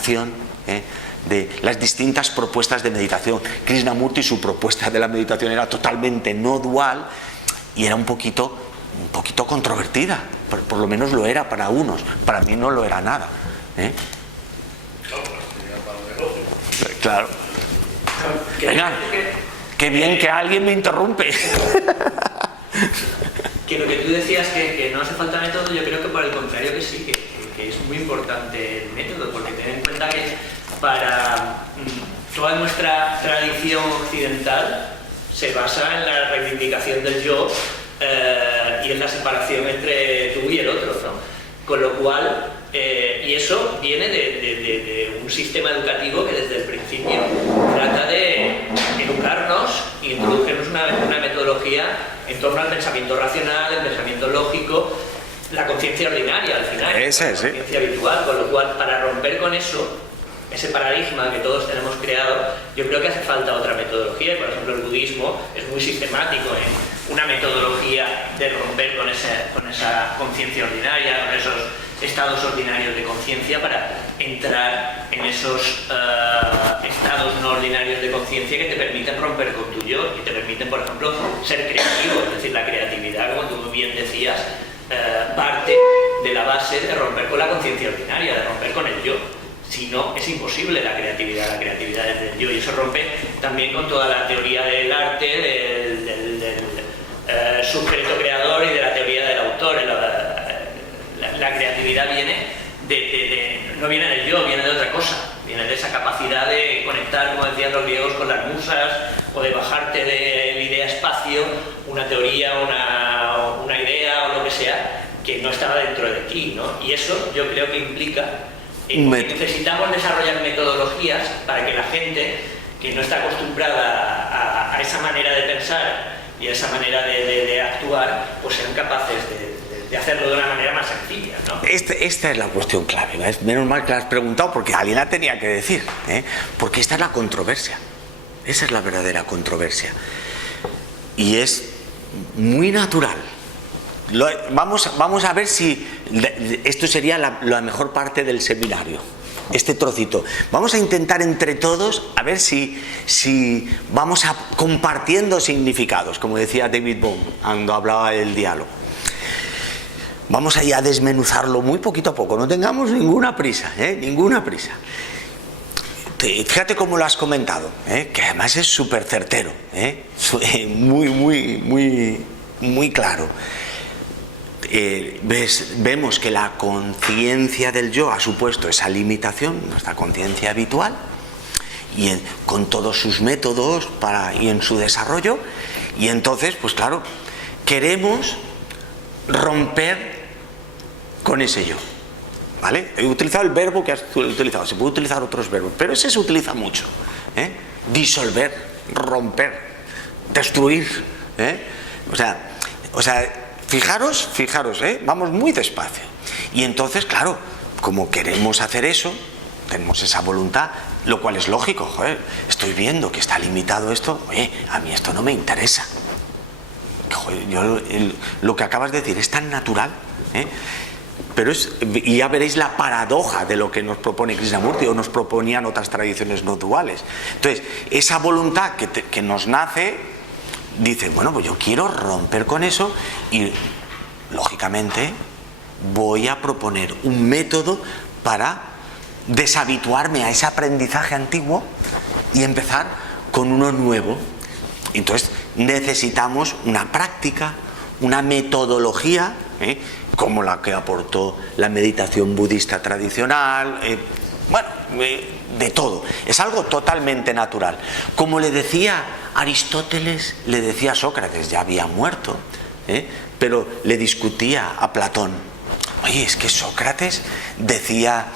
meditación, de las distintas propuestas de meditación. Krishnamurti, su propuesta de la meditación era totalmente no dual y era un poquito controvertida, por lo menos lo era para unos, para mí no lo era nada. Claro. Venga, qué bien que alguien me interrumpe. Que lo que tú decías que no hace falta método, yo creo que por el contrario que sí, que es muy importante el método, porque ten en cuenta que para toda nuestra tradición occidental se basa en la reivindicación del yo y en la separación entre tú y el otro, ¿no? Con lo cual, y eso viene de un sistema educativo que desde el principio trata de educarnos y introducirnos una metodología en torno al pensamiento racional, el pensamiento lógico, la conciencia ordinaria al final, la conciencia habitual, con lo cual para romper con eso, ese paradigma que todos tenemos creado, yo creo que hace falta otra metodología. Por ejemplo, el budismo es muy sistemático en una metodología de romper con esa conciencia ordinaria, con esos estados ordinarios de conciencia, para entrar en esos estados no ordinarios de conciencia que te permiten romper con tu yo y te permiten, por ejemplo, ser creativo. Es decir, la creatividad, como tú bien decías, parte de la base de romper con la conciencia ordinaria, de romper con el yo. Si no, es imposible la creatividad es del yo, y eso rompe también con toda la teoría del arte, del sujeto creador y de la teoría del autor. La creatividad no viene del yo, viene de otra cosa, viene de esa capacidad de conectar, como decían los griegos, con las musas, o de bajarte del idea-espacio, una teoría, una idea o lo que sea, que no estaba dentro de ti, ¿no? Y eso yo creo que implica necesitamos desarrollar metodologías para que la gente que no está acostumbrada a esa manera de pensar y a esa manera de actuar, pues sean capaces de hacerlo de una manera más sencilla, ¿no? Esta es la cuestión clave, ¿no? Menos mal que la has preguntado, porque alguien la tenía que decir, porque esta es la controversia, esa es la verdadera controversia, y es muy natural. Vamos a ver si esto sería la mejor parte del seminario, este trocito. Vamos a intentar entre todos a ver si vamos compartiendo significados, como decía David Bohm cuando hablaba del diálogo. Vamos a desmenuzarlo muy poquito a poco, no tengamos ninguna prisa, ninguna prisa. Fíjate cómo lo has comentado, que además es súper certero, muy claro. Vemos que la conciencia del yo ha supuesto esa limitación, nuestra conciencia habitual, y con todos sus métodos y en su desarrollo, y entonces, pues claro, queremos romper con ese yo, ¿vale? He utilizado el verbo que has utilizado, se puede utilizar otros verbos, pero ese se utiliza mucho, disolver, romper, destruir, o sea, Fijaros, vamos muy despacio. Y entonces, claro, como queremos hacer eso, tenemos esa voluntad, lo cual es lógico, estoy viendo que está limitado esto, a mí esto no me interesa. Lo que acabas de decir es tan natural, pero y ya veréis la paradoja de lo que nos propone Krishnamurti o nos proponían otras tradiciones no duales. Entonces, esa voluntad que nos nace, dice, bueno, pues yo quiero romper con eso y, lógicamente, voy a proponer un método para deshabituarme a ese aprendizaje antiguo y empezar con uno nuevo. Entonces, necesitamos una práctica, una metodología, como la que aportó la meditación budista tradicional, de todo. Es algo totalmente natural. Como le decía Aristóteles, le decía Sócrates, ya había muerto, pero le discutía a Platón. Oye, es que Sócrates decía,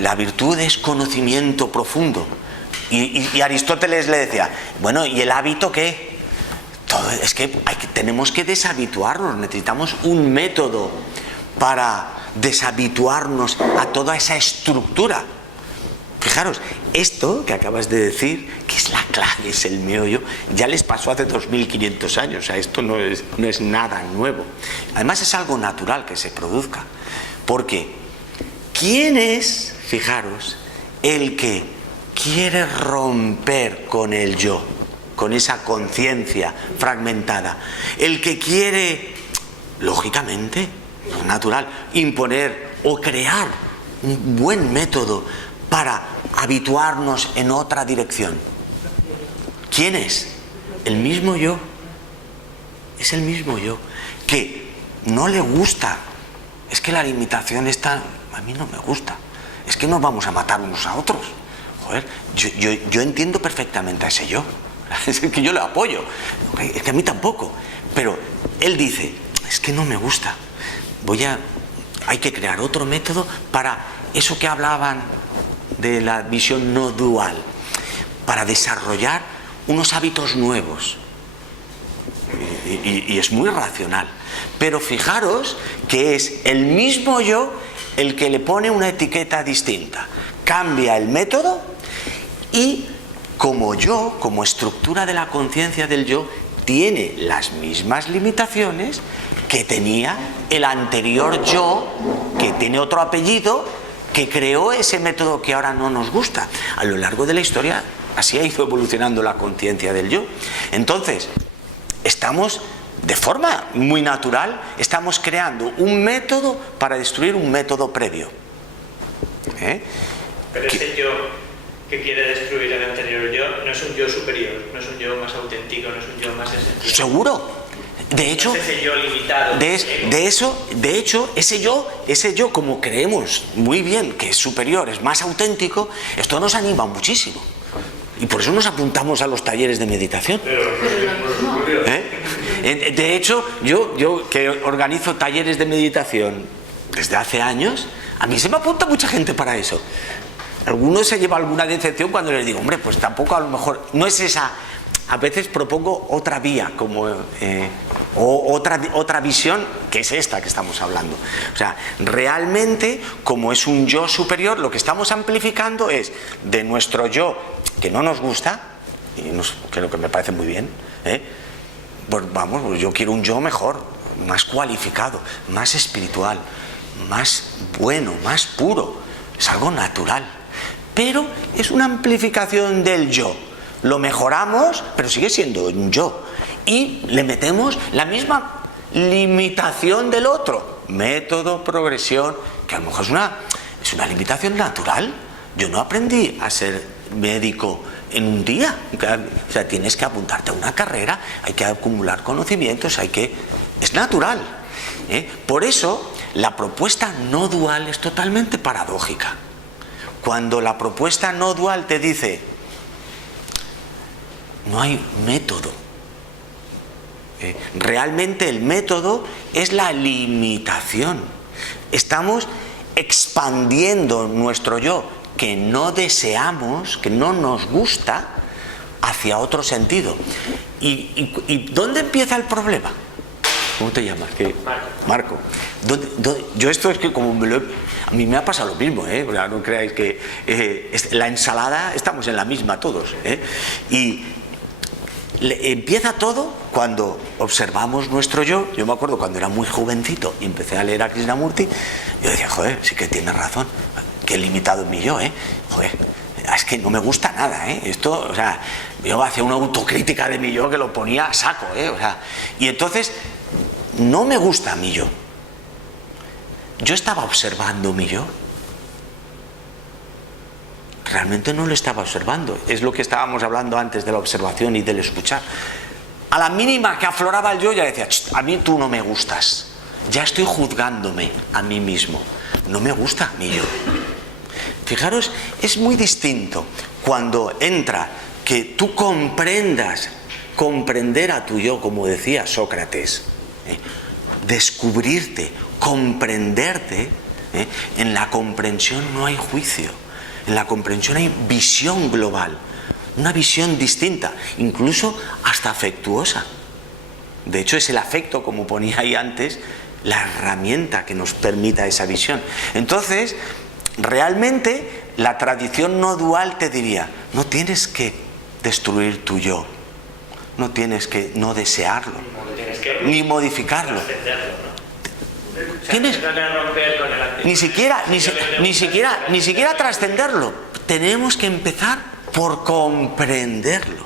la virtud es conocimiento profundo. Y Aristóteles le decía, bueno, ¿y el hábito qué? Es que tenemos que deshabituarnos, necesitamos un método para deshabituarnos a toda esa estructura. Fijaros, esto que acabas de decir, que es la clave, es el meollo, ya les pasó hace 2500 años, o sea, esto no es nada nuevo. Además es algo natural que se produzca, porque ¿quién es, fijaros, el que quiere romper con el yo, con esa conciencia fragmentada, el que quiere, lógicamente, natural, imponer o crear un buen método para habituarnos en otra dirección. ¿Quién es? El mismo yo. Es el mismo yo, que no le gusta. Es que la limitación está, a mí no me gusta. Es que nos vamos a matar unos a otros. Joder, yo entiendo perfectamente a ese yo. Es que yo le apoyo. Es que a mí tampoco. Pero él dice, es que no me gusta. Hay que crear otro método para eso que hablaban de la visión no dual, para desarrollar unos hábitos nuevos. Y es muy racional. Pero fijaros que es el mismo yo el que le pone una etiqueta distinta. Cambia el método y como yo, como estructura de la conciencia del yo, tiene las mismas limitaciones que tenía el anterior yo, que tiene otro apellido, que creó ese método que ahora no nos gusta. A lo largo de la historia así ha ido evolucionando la conciencia del yo. Entonces, estamos de forma muy natural, estamos creando un método para destruir un método previo. Pero ese yo que quiere destruir el anterior yo no es un yo superior, no es un yo más auténtico, no es un yo más esencial. Seguro. De hecho, no es ese yo limitado. De hecho, ese yo, como creemos muy bien que es superior, es más auténtico, esto nos anima muchísimo. Y por eso nos apuntamos a los talleres de meditación. De hecho, yo que organizo talleres de meditación desde hace años, a mí se me apunta mucha gente para eso. Algunos se lleva alguna decepción cuando les digo, hombre, pues tampoco a lo mejor, no es esa. A veces propongo otra vía, o otra visión, que es esta que estamos hablando. O sea, realmente, como es un yo superior, lo que estamos amplificando es de nuestro yo, que no nos gusta, y creo que me parece muy bien, pues vamos, pues yo quiero un yo mejor, más cualificado, más espiritual, más bueno, más puro. Es algo natural. Pero es una amplificación del yo. Lo mejoramos, pero sigue siendo un yo. Y le metemos la misma limitación del otro. Método, progresión, que a lo mejor es una limitación natural. Yo no aprendí a ser médico en un día. O sea, tienes que apuntarte a una carrera, hay que acumular conocimientos, es natural. Por eso, la propuesta no dual es totalmente paradójica. Cuando la propuesta no dual te dice, no hay método. Realmente el método es la limitación. Estamos expandiendo nuestro yo, que no deseamos, que no nos gusta, hacia otro sentido. ¿Y dónde empieza el problema? ¿Cómo te llamas? Marco. Yo esto es que como a mí me ha pasado lo mismo, O sea, no creáis que la ensalada, estamos en la misma todos, Y empieza todo cuando observamos nuestro yo. Yo me acuerdo cuando era muy jovencito y empecé a leer a Krishnamurti, yo decía, joder, sí que tienes razón, que he limitado en mi yo, Joder, es que no me gusta nada, Esto, o sea, yo hacía una autocrítica de mi yo que lo ponía a saco, O sea, y entonces no me gusta mi yo. Yo estaba observando mi yo. Realmente no lo estaba observando. Es lo que estábamos hablando antes de la observación y del escuchar. A la mínima que afloraba el yo, ya decía, a mí tú no me gustas. Ya estoy juzgándome a mí mismo. No me gusta mi yo. Fijaros, es muy distinto cuando entra que tú comprender a tu yo, como decía Sócrates, descubrirte, comprenderte. En la comprensión no hay juicio. En la comprensión hay visión global, una visión distinta, incluso hasta afectuosa. De hecho, es el afecto, como ponía ahí antes, la herramienta que nos permita esa visión. Entonces, realmente, la tradición no dual te diría, no tienes que destruir tu yo, no tienes que no desearlo, ni modificarlo. Tienes ni siquiera trascenderlo. tenemos que empezar por comprenderlo.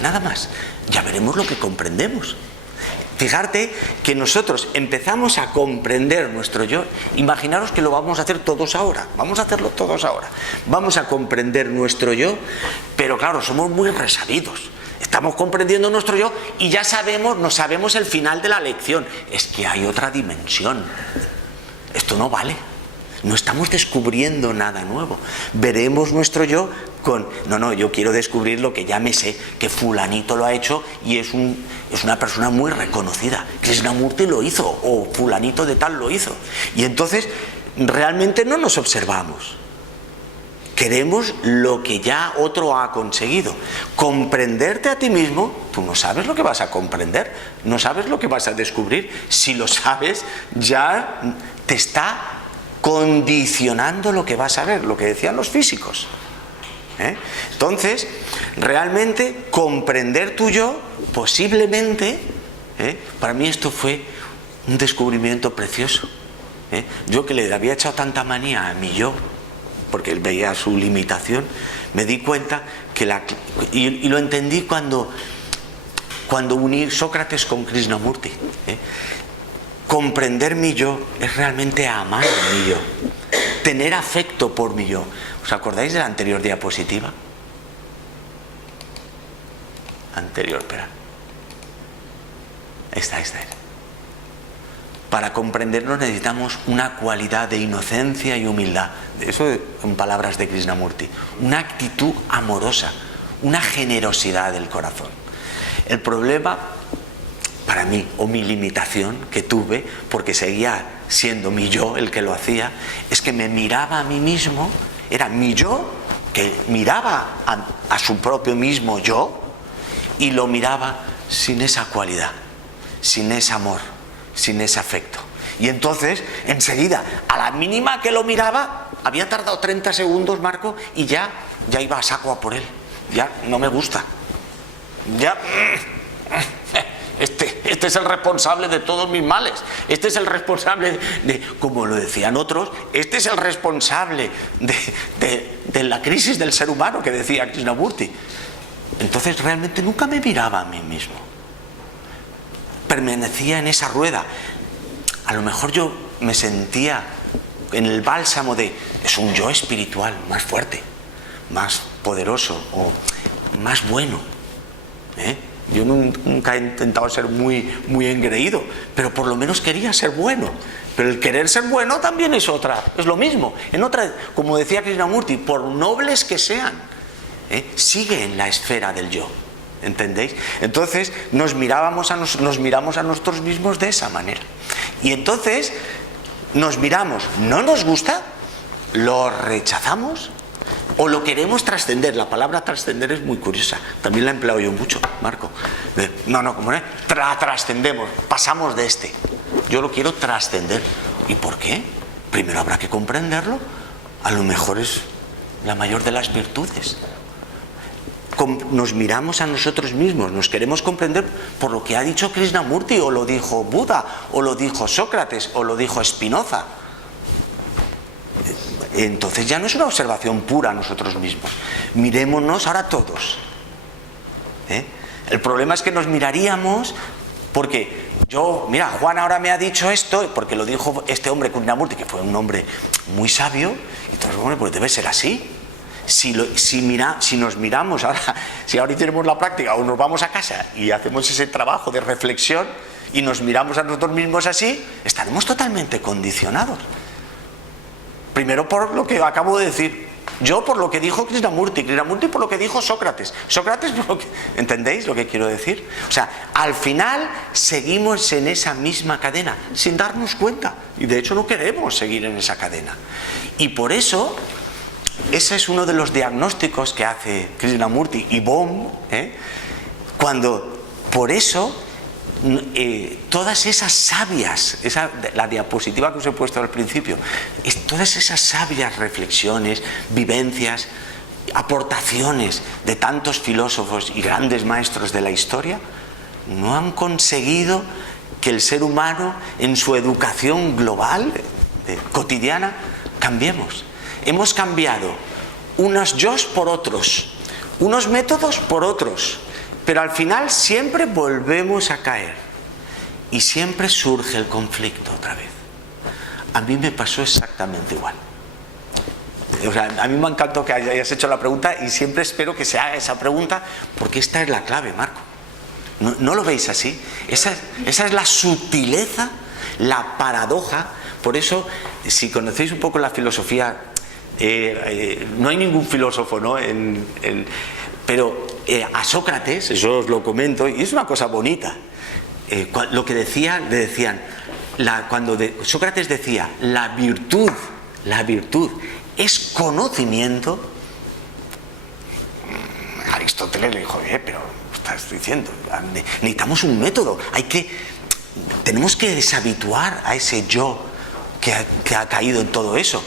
Nada más. Ya veremos lo que comprendemos. Fijarte que nosotros empezamos a comprender nuestro yo. Imaginaros que lo vamos a hacer todos ahora. Vamos a hacerlo todos ahora. Vamos a comprender nuestro yo, pero claro, somos muy resabidos. Estamos comprendiendo nuestro yo y ya sabemos, no sabemos el final de la lección. Es que hay otra dimensión. Esto no vale. No estamos descubriendo nada nuevo. Veremos nuestro yo con... No, yo quiero descubrir lo que ya me sé, que fulanito lo ha hecho y es una persona muy reconocida. Krishnamurti lo hizo, o fulanito de tal lo hizo. Y entonces, realmente no nos observamos. Queremos lo que ya otro ha conseguido. Comprenderte a ti mismo, tú no sabes lo que vas a comprender, no sabes lo que vas a descubrir. Si lo sabes, ya te está condicionando lo que vas a ver, lo que decían los físicos. Entonces, realmente comprender tu yo, posiblemente, para mí esto fue un descubrimiento precioso. Yo que le había echado tanta manía a mi yo, porque él veía su limitación, me di cuenta que y lo entendí cuando uní Sócrates con Krishnamurti. Comprender mi yo es realmente amar mi yo, tener afecto por mi yo. ¿Os acordáis de la anterior diapositiva? Anterior, espera. Esta es. Para comprendernos necesitamos una cualidad de inocencia y humildad. Eso en palabras de Krishnamurti. Una actitud amorosa, una generosidad del corazón. El problema, para mí, o mi limitación que tuve, porque seguía siendo mi yo el que lo hacía, es que me miraba a mí mismo, era mi yo que miraba a su propio mismo yo y lo miraba sin esa cualidad, sin ese amor, sin ese afecto. Y entonces, enseguida, a la mínima que lo miraba, había tardado 30 segundos, Marco, y ya iba a saco a por él. Ya no me gusta. Ya... Este es el responsable de todos mis males. Este es el responsable de, como lo decían otros, este es el responsable de la crisis del ser humano, que decía Krishnamurti. Entonces realmente nunca me miraba a mí mismo. Permanecía en esa rueda. A lo mejor yo me sentía en el bálsamo de... Es un yo espiritual más fuerte, más poderoso o más bueno. Yo nunca he intentado ser muy engreído, pero por lo menos quería ser bueno. Pero el querer ser bueno también es lo mismo. Como decía Krishnamurti, por nobles que sean, sigue en la esfera del yo. ¿Entendéis? Entonces nos miramos a nosotros mismos de esa manera. Y entonces nos miramos, ¿no nos gusta? ¿Lo rechazamos? ¿O lo queremos trascender? La palabra trascender es muy curiosa. También la he empleado yo mucho, Marco. ¿Cómo no? Trascendemos, pasamos de este. Yo lo quiero trascender. ¿Y por qué? Primero habrá que comprenderlo. A lo mejor es la mayor de las virtudes. Nos miramos a nosotros mismos, nos queremos comprender por lo que ha dicho Krishnamurti, o lo dijo Buda, o lo dijo Sócrates, o lo dijo Spinoza. Entonces ya no es una observación pura a nosotros mismos. Mirémonos ahora todos. El problema es que nos miraríamos porque mira, Juan ahora me ha dicho esto, porque lo dijo este hombre Krishnamurti, que fue un hombre muy sabio, y entonces, bueno, pues debe ser así. Si nos miramos ahora, si ahora hicimos la práctica o nos vamos a casa y hacemos ese trabajo de reflexión y nos miramos a nosotros mismos así, estaremos totalmente condicionados. Primero por lo que acabo de decir, yo por lo que dijo Krishnamurti por lo que dijo Sócrates por lo que... ¿Entendéis lo que quiero decir? O sea, al final seguimos en esa misma cadena sin darnos cuenta, y de hecho no queremos seguir en esa cadena. Y por eso, ese es uno de los diagnósticos que hace Krishnamurti y Bohm, por eso todas esas sabias, la diapositiva que os he puesto al principio, todas esas sabias reflexiones, vivencias, aportaciones de tantos filósofos y grandes maestros de la historia, no han conseguido que el ser humano en su educación global, cotidiana, cambiemos. Hemos cambiado unos yos por otros, unos métodos por otros, pero al final siempre volvemos a caer y siempre surge el conflicto otra vez. A mí me pasó exactamente igual. O sea, a mí me encantó que hayas hecho la pregunta y siempre espero que se haga esa pregunta, porque esta es la clave, Marco. ¿No lo veis así? Esa es la sutileza, la paradoja. Por eso, si conocéis un poco la filosofía, no hay ningún filósofo, ¿no? Pero a Sócrates, eso os lo comento, y es una cosa bonita. Lo que le decían, cuando Sócrates decía, la virtud es conocimiento, Aristóteles le dijo, pero estás diciendo, necesitamos un método, tenemos que deshabituar a ese yo que ha caído en todo eso.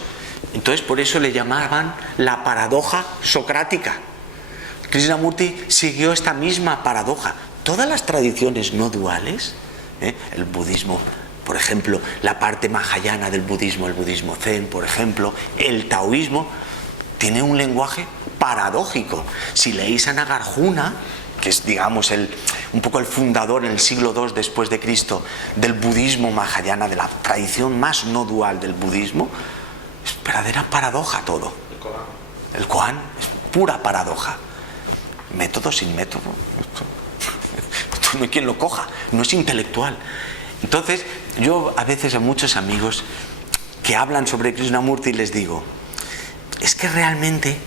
Entonces por eso le llamaban la paradoja socrática. Krishnamurti siguió esta misma paradoja. Todas las tradiciones no duales, el budismo, por ejemplo, la parte mahayana del budismo, el budismo zen, por ejemplo, el taoísmo, tiene un lenguaje paradójico. Si leéis a Nagarjuna, que es, digamos, un poco el fundador en el siglo II después de Cristo del budismo mahayana, de la tradición más no dual del budismo, es verdadera paradoja todo. El Koan es pura paradoja. Método sin método. Esto no hay quien lo coja, no es intelectual. Entonces, yo a veces a muchos amigos que hablan sobre Krishnamurti les digo, es que realmente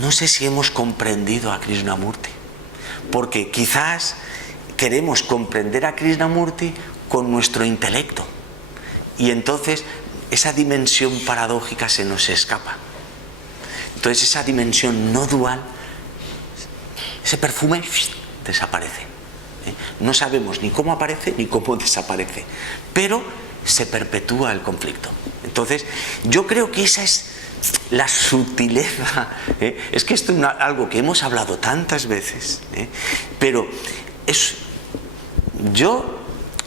no sé si hemos comprendido a Krishnamurti, porque quizás queremos comprender a Krishnamurti con nuestro intelecto y entonces esa dimensión paradójica se nos escapa. Entonces esa dimensión no dual, ese perfume desaparece. No sabemos ni cómo aparece ni cómo desaparece, pero se perpetúa el conflicto. Entonces yo creo que esa es la sutileza, es que esto es algo que hemos hablado tantas veces, pero yo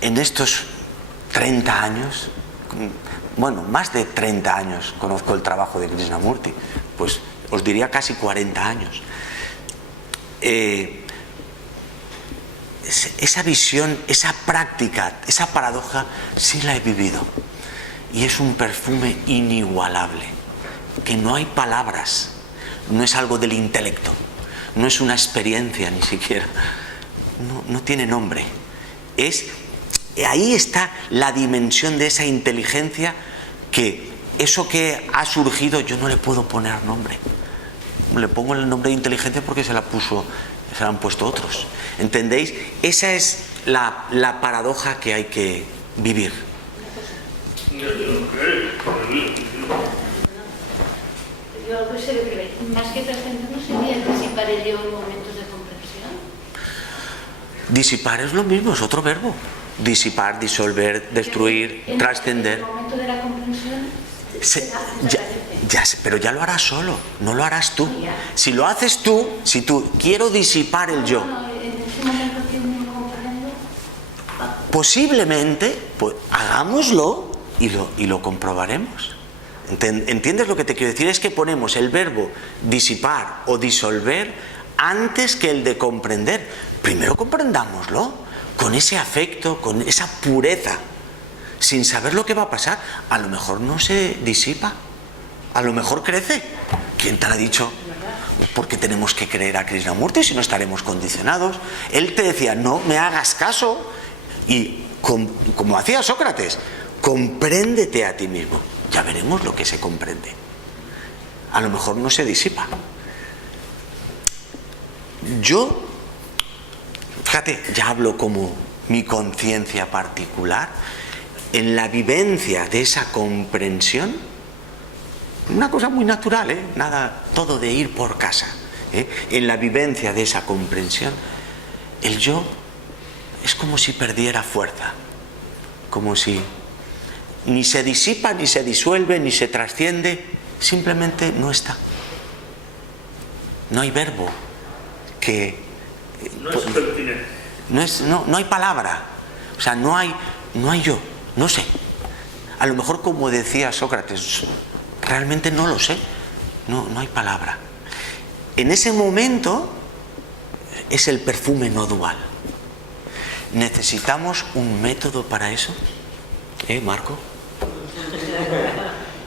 en estos 30 años, bueno, más de 30 años conozco el trabajo de Krishnamurti, pues os diría casi 40 años. Esa visión, esa práctica, esa paradoja, sí la he vivido. Y es un perfume inigualable, que no hay palabras, no es algo del intelecto, no es una experiencia ni siquiera, no tiene nombre. Ahí está la dimensión de esa inteligencia, que eso que ha surgido yo no le puedo poner nombre. Le pongo el nombre de inteligencia porque se la han puesto otros. ¿Entendéis? Esa es la paradoja que hay que vivir. Yo algo sé que más que trascender no sería disipar el yo en momentos de comprensión. Disipar es lo mismo, es otro verbo. Disipar, disolver, destruir, trascender. En el momento de la comprensión pero ya lo harás solo, no lo harás tú. Si lo haces tú, si tú quiero disipar el yo, en ese momento que me comprendo, posiblemente pues, hagámoslo y lo comprobaremos. ¿Entiendes lo que te quiero decir? Es que ponemos el verbo disipar o disolver antes que el de comprender. Primero comprendámoslo con ese afecto, con esa pureza, sin saber lo que va a pasar. A lo mejor no se disipa, a lo mejor crece. ¿Quién te lo ha dicho? Porque tenemos que creer a Krishnamurti, si no estaremos condicionados. Él te decía, no me hagas caso, y como hacía Sócrates, compréndete a ti mismo. Ya veremos lo que se comprende. A lo mejor no se disipa. Yo, fíjate, ya hablo como mi conciencia particular, en la vivencia de esa comprensión, una cosa muy natural, nada, todo de ir por casa, en la vivencia de esa comprensión, el yo es como si perdiera fuerza, como si ni se disipa, ni se disuelve, ni se trasciende, simplemente no está. No hay verbo que... No es pertinente. No hay palabra, o sea, no hay yo, no sé. A lo mejor, como decía Sócrates, realmente no lo sé, no hay palabra. En ese momento es el perfume no dual. ¿Necesitamos un método para eso? Marco?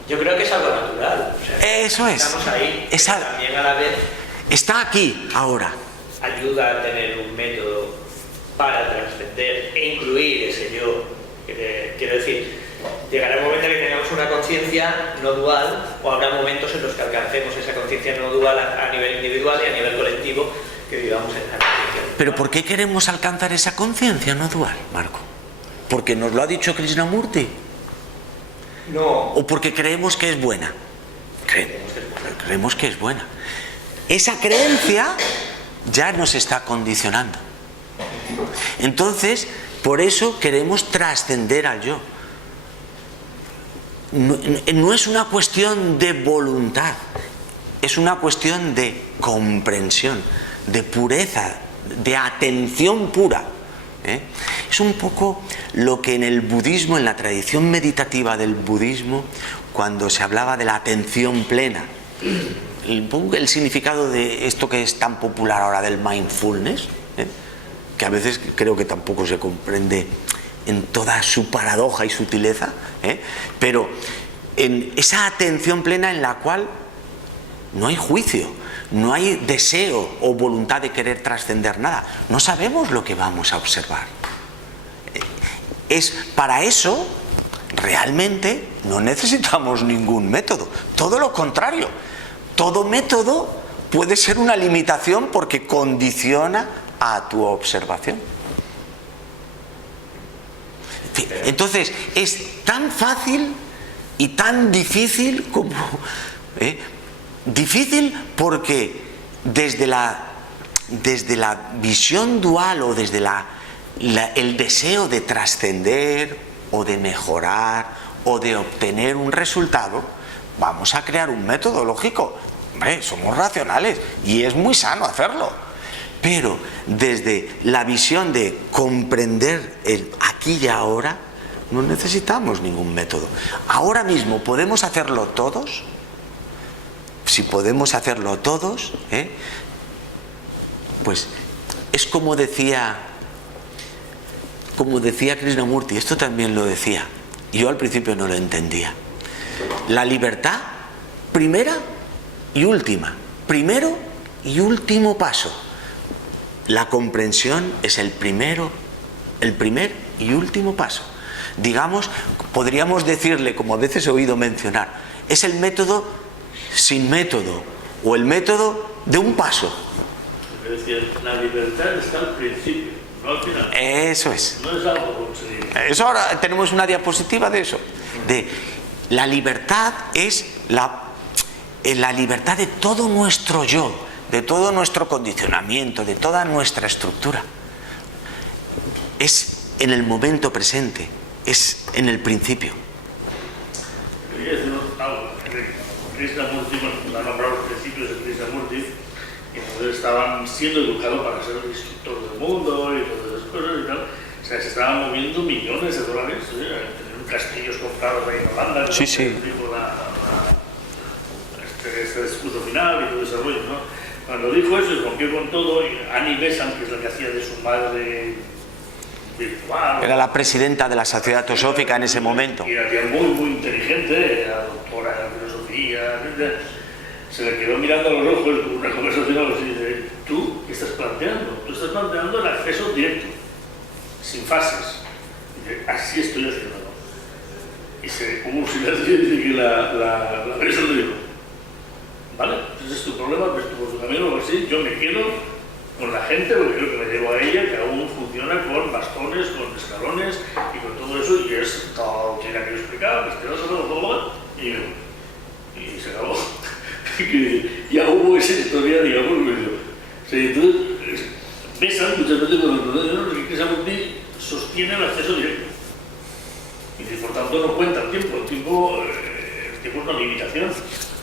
Yo creo que es algo natural. O sea, eso es. Estamos ahí, también a la vez está aquí, ahora. ayuda a tener un método para trascender e incluir ese yo. Quiero decir, llegará un momento en el que tengamos una conciencia no dual, o habrá momentos en los que alcancemos esa conciencia no dual a nivel individual y a nivel colectivo, que vivamos en esa conciencia. ¿Pero por qué queremos alcanzar esa conciencia no dual, Marco? ¿Porque nos lo ha dicho Krishnamurti? No. ¿O porque creemos que es buena? Creemos que es buena. Esa creencia ya nos está condicionando. Entonces, por eso queremos trascender al yo. No es una cuestión de voluntad, es una cuestión de comprensión, de pureza, de atención pura. Es un poco lo que en el budismo, en la tradición meditativa del budismo, cuando se hablaba de la atención plena, el significado de esto que es tan popular ahora del mindfulness, que a veces creo que tampoco se comprende en toda su paradoja y sutileza, pero en esa atención plena en la cual no hay juicio, no hay deseo o voluntad de querer trascender nada, no sabemos lo que vamos a observar. Es para eso realmente no necesitamos ningún método, todo lo contrario, todo método puede ser una limitación porque condiciona a tu observación. Entonces es tan fácil y tan difícil como difícil porque desde la visión dual o desde el deseo de trascender o de mejorar o de obtener un resultado, vamos a crear un método lógico. Hombre, somos racionales y es muy sano hacerlo. Pero desde la visión de comprender el aquí y ahora, no necesitamos ningún método. Ahora mismo podemos hacerlo todos. Si podemos hacerlo todos, pues es como decía Krishnamurti, esto también lo decía, y yo al principio no lo entendía. La libertad, primera y última, primero y último paso. La comprensión es el primer y último paso. Digamos, podríamos decirle, como a veces he oído mencionar, es el método sin método, o el método de un paso. Es decir, la libertad está al principio, no al final. Eso es. No es algo conseguido. Eso ahora tenemos una diapositiva de eso. De la libertad es la libertad de todo nuestro yo, de todo nuestro condicionamiento, de toda nuestra estructura. Es en el momento presente, es en el principio. Quería decir algo. Krishnamurti, la nombraron los principios de Krishnamurti, y entonces estaban siendo educados para ser el instructor del mundo y todas esas cosas y tal. O sea, se estaban moviendo millones de dólares, tenían castillos comprados ahí en Holanda, sí, sí. Este discurso final y todo ese rollo, ¿no? Cuando dijo eso, se rompió con todo, y Annie Besant, que es la que hacía de su madre virtual. Era la presidenta de la Sociedad Teosófica en ese momento. Y era muy, muy inteligente, era doctora en filosofía, se le quedó mirando a los ojos con una conversación y dice, ¿tú qué estás planteando? Tú estás planteando el acceso directo, sin fases. Y dice, así estoy haciendo. Y se hubo un silencio y dice que la persona le dijo, vale, ese es tu problema, pues tu camino, pues sí, yo me quedo con la gente, porque creo que me llevo a ella, que aún funciona con bastones, con escalones y con todo eso, y es todo, tiene que explicar, pues te das a todo, y se acabó. Ya hubo esa historia, digamos, entonces, Besant muchas veces cuando Krishnamurti sostiene el acceso directo. Y por tanto no cuenta el tiempo es una limitación,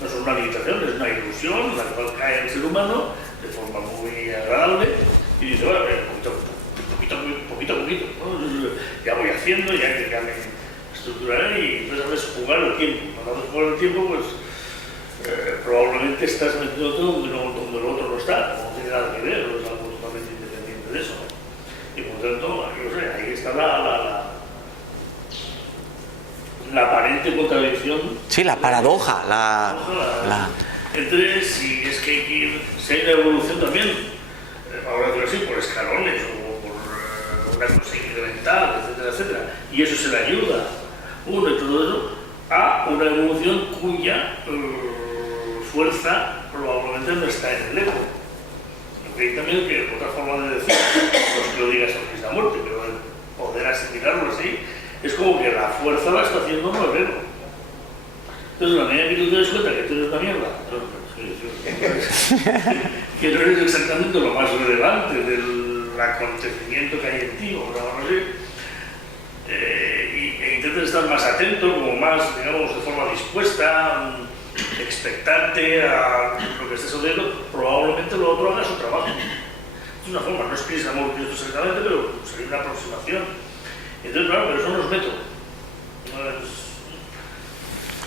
no es una limitación, es una ilusión, la cual cae el ser humano de forma muy agradable y dice, bueno, poquito a poquito, ¿no? Ya voy haciendo, ya me estructuraré y entonces a veces jugar el tiempo. Cuando haces jugar el tiempo, pues probablemente estás metiéndote donde el otro no está, no tiene nada que ver, no es algo totalmente independiente de eso. Y por tanto, yo sé, ahí está la aparente contradicción. Sí, la paradoja, entre si es que hay que ir, si hay una evolución también, ahora decirlo así, por escalones o por una cosa incremental, etcétera, etcétera, y eso se le ayuda, uno y todo eso, a una evolución cuya fuerza probablemente no está en el ego. Hay también que, otra forma de decir, no es que lo digas porque es la muerte, pero el poder asimilarlo así, es como que la fuerza la está haciendo no el ego. Entonces, la medida que tú te des cuenta que tú eres una mierda, que no eres exactamente lo más relevante del acontecimiento que hay en ti, o algo así, e intentes estar más atento, como más, digamos, de forma dispuesta, expectante a lo que estés sucediendo, probablemente lo otro haga su trabajo. Es una forma, no es que es amor que esto exactamente, pero sería una aproximación. Entonces, claro, pero eso no es método.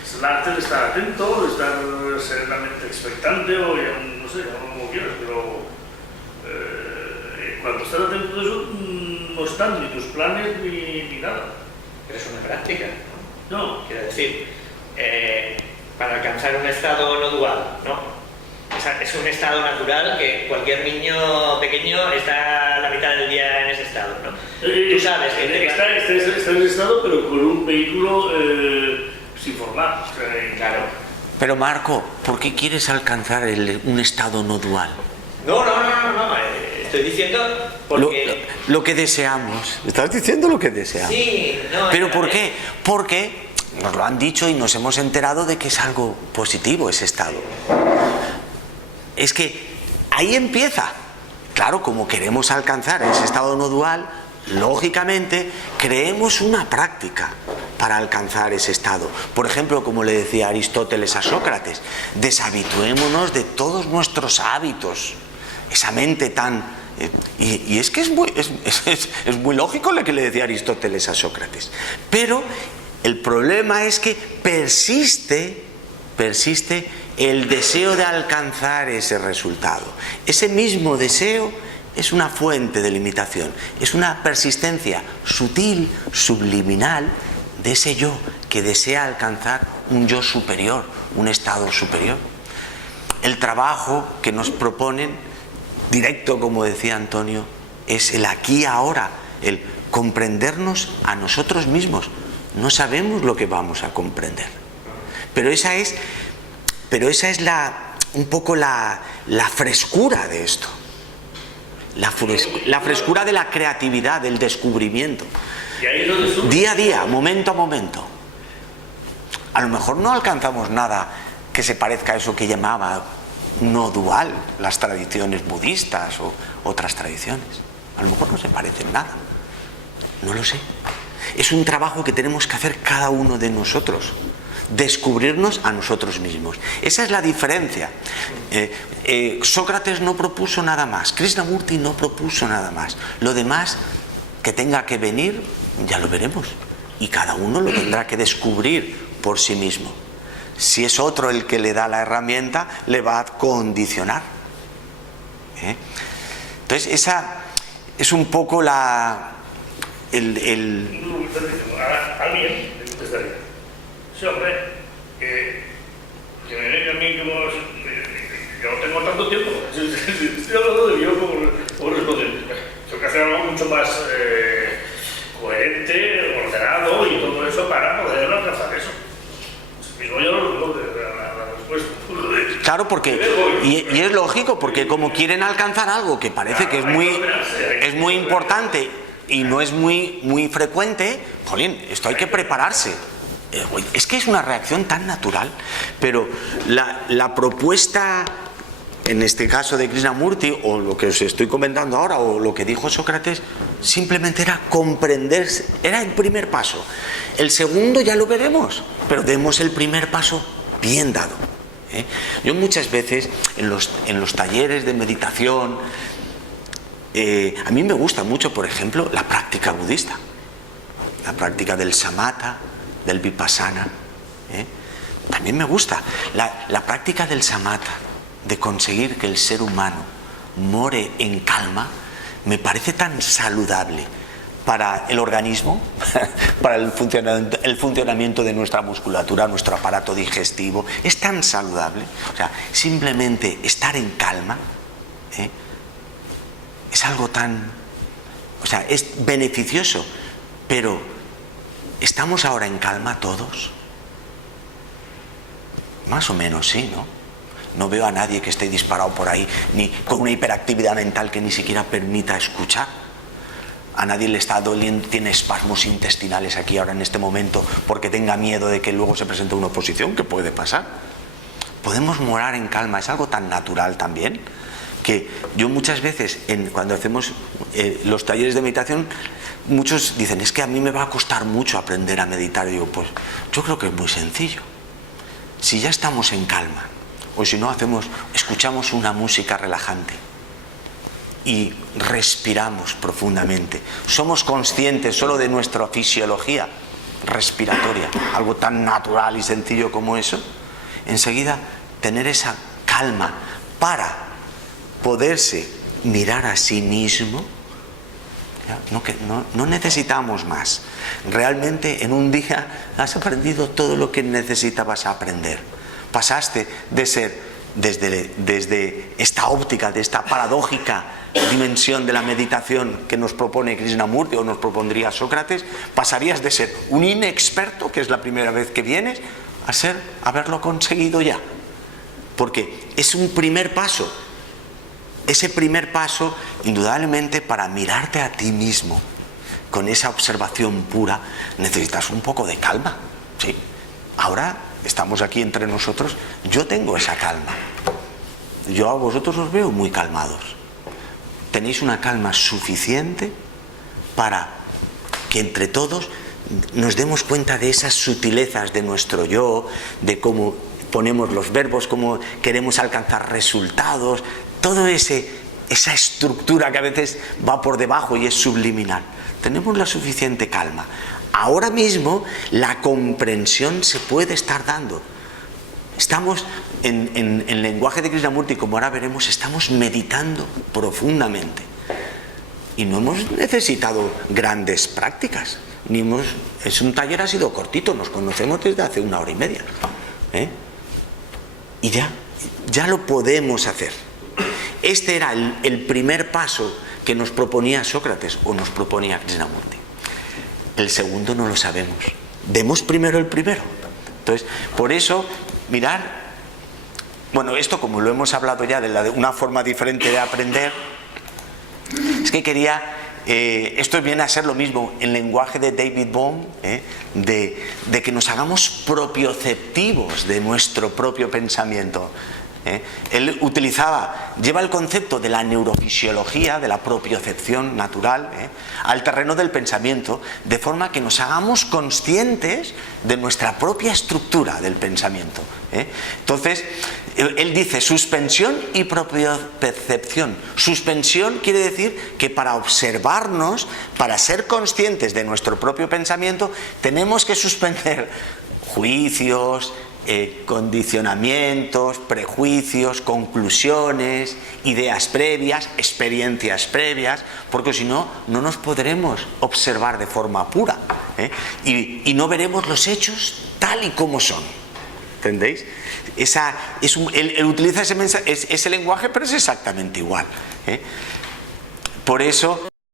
Es el arte de estar atento, de estar serenamente expectante, o ya, no sé, como quieras, pero cuando estás atento de eso, no están ni tus planes ni nada. Pero es una práctica, ¿no? No. Quiero decir, para alcanzar un estado no dual, ¿no? Es un estado natural que cualquier niño pequeño está la mitad del día en ese estado, ¿no? Tú sabes que está en ese estado, pero con un vehículo sin formar. Claro. Pero Marco, ¿por qué quieres alcanzar un estado no dual? No. Estoy diciendo porque... Lo que deseamos. Estás diciendo lo que deseamos. Sí, no... ¿Pero por qué? Porque nos lo han dicho y nos hemos enterado de que es algo positivo ese estado. Es que ahí empieza. Claro, como queremos alcanzar ese estado no dual, lógicamente creemos una práctica para alcanzar ese estado. Por ejemplo, como le decía Aristóteles a Sócrates, deshabituémonos de todos nuestros hábitos. Esa mente tan... y es que es muy lógico lo que le decía Aristóteles a Sócrates. Pero el problema es que persiste el deseo de alcanzar ese resultado. Ese mismo deseo es una fuente de limitación, es una persistencia sutil, subliminal, de ese yo que desea alcanzar un yo superior, un estado superior. El trabajo que nos proponen, directo, como decía Antonio, es el aquí y ahora, el comprendernos a nosotros mismos. No sabemos lo que vamos a comprender. Pero esa es un poco la frescura de esto. La frescura de la creatividad, del descubrimiento. Día a día, momento a momento. A lo mejor no alcanzamos nada que se parezca a eso que llamaba no dual las tradiciones budistas o otras tradiciones. A lo mejor no se parecen nada. No lo sé. Es un trabajo que tenemos que hacer cada uno de nosotros. Descubrirnos a nosotros mismos. Esa es la diferencia. Sócrates no propuso nada más, Krishnamurti no propuso nada más. Lo demás que tenga que venir ya lo veremos, y cada uno lo tendrá que descubrir por sí mismo. Si es otro el que le da la herramienta, le va a condicionar. Entonces esa es un poco alguien me contestaría: sí, hombre, que me venga a mí como... yo no tengo tanto tiempo. Estoy hablando de yo como responder. Tengo que hacer algo mucho más coherente, ordenado y todo eso para poder alcanzar eso. Mismo yo no la respuesta. Claro, porque y es lógico, porque como quieren alcanzar algo que parece que es muy importante y no es muy frecuente, jolín, esto hay que prepararse. Es que es una reacción tan natural, pero la propuesta, en este caso de Krishnamurti, o lo que os estoy comentando ahora, o lo que dijo Sócrates, simplemente era comprenderse, era el primer paso. El segundo ya lo veremos, pero demos el primer paso bien dado. Yo muchas veces en los talleres de meditación, a mí me gusta mucho, por ejemplo, la práctica budista, la práctica del samatha, del vipassana. también me gusta. La práctica del samatha, de conseguir que el ser humano more en calma, me parece tan saludable para el organismo, para el funcionamiento de nuestra musculatura, nuestro aparato digestivo. Es tan saludable. O sea, simplemente estar en calma, es algo tan... O sea, es beneficioso, pero ¿estamos ahora en calma todos? Más o menos sí, ¿no? No veo a nadie que esté disparado por ahí, ni con una hiperactividad mental que ni siquiera permita escuchar. A nadie le está doliendo, tiene espasmos intestinales aquí ahora en este momento porque tenga miedo de que luego se presente una oposición, que puede pasar. Podemos morar en calma, es algo tan natural también, que yo muchas veces, cuando hacemos los talleres de meditación, muchos dicen, es que a mí me va a costar mucho aprender a meditar. Y digo, pues yo creo que es muy sencillo. Si ya estamos en calma, o si no escuchamos una música relajante y respiramos profundamente, somos conscientes solo de nuestra fisiología respiratoria, algo tan natural y sencillo como eso, enseguida tener esa calma para poderse mirar a sí mismo. No necesitamos más. Realmente en un día has aprendido todo lo que necesitabas aprender. Pasaste de ser, desde esta óptica, de esta paradójica dimensión de la meditación que nos propone Krishnamurti o nos propondría Sócrates, pasarías de ser un inexperto, que es la primera vez que vienes, a haberlo conseguido ya. Porque es un primer paso. Ese primer paso, indudablemente, para mirarte a ti mismo con esa observación pura, necesitas un poco de calma, ¿sí? Ahora estamos aquí entre nosotros, yo tengo esa calma. Yo a vosotros os veo muy calmados. Tenéis una calma suficiente para que entre todos nos demos cuenta de esas sutilezas de nuestro yo, de cómo ponemos los verbos, cómo queremos alcanzar resultados, todo esa estructura que a veces va por debajo y es subliminal. Tenemos la suficiente calma. Ahora mismo la comprensión se puede estar dando. Estamos en el lenguaje de Krishnamurti, como ahora veremos, estamos meditando profundamente. Y no hemos necesitado grandes prácticas. Es un taller, ha sido cortito, nos conocemos desde hace 1 hora y media. Y ya lo podemos hacer. Este era el primer paso que nos proponía Sócrates o nos proponía Krishnamurti. El segundo no lo sabemos. Demos primero el primero. Entonces, por eso, mirar, bueno, esto como lo hemos hablado ya de una forma diferente de aprender, es que quería, esto viene a ser lo mismo en lenguaje de David Bohm, de que nos hagamos propioceptivos de nuestro propio pensamiento. Él lleva el concepto de la neurofisiología, de la propiocepción natural, al terreno del pensamiento, de forma que nos hagamos conscientes de nuestra propia estructura del pensamiento. Entonces, él dice suspensión y propiopercepción. Suspensión quiere decir que para observarnos, para ser conscientes de nuestro propio pensamiento, tenemos que suspender juicios, condicionamientos, prejuicios, conclusiones, ideas previas, experiencias previas, porque si no, no nos podremos observar de forma pura, y no veremos los hechos tal y como son. ¿Entendéis? Él utiliza ese lenguaje, pero es exactamente igual. Por eso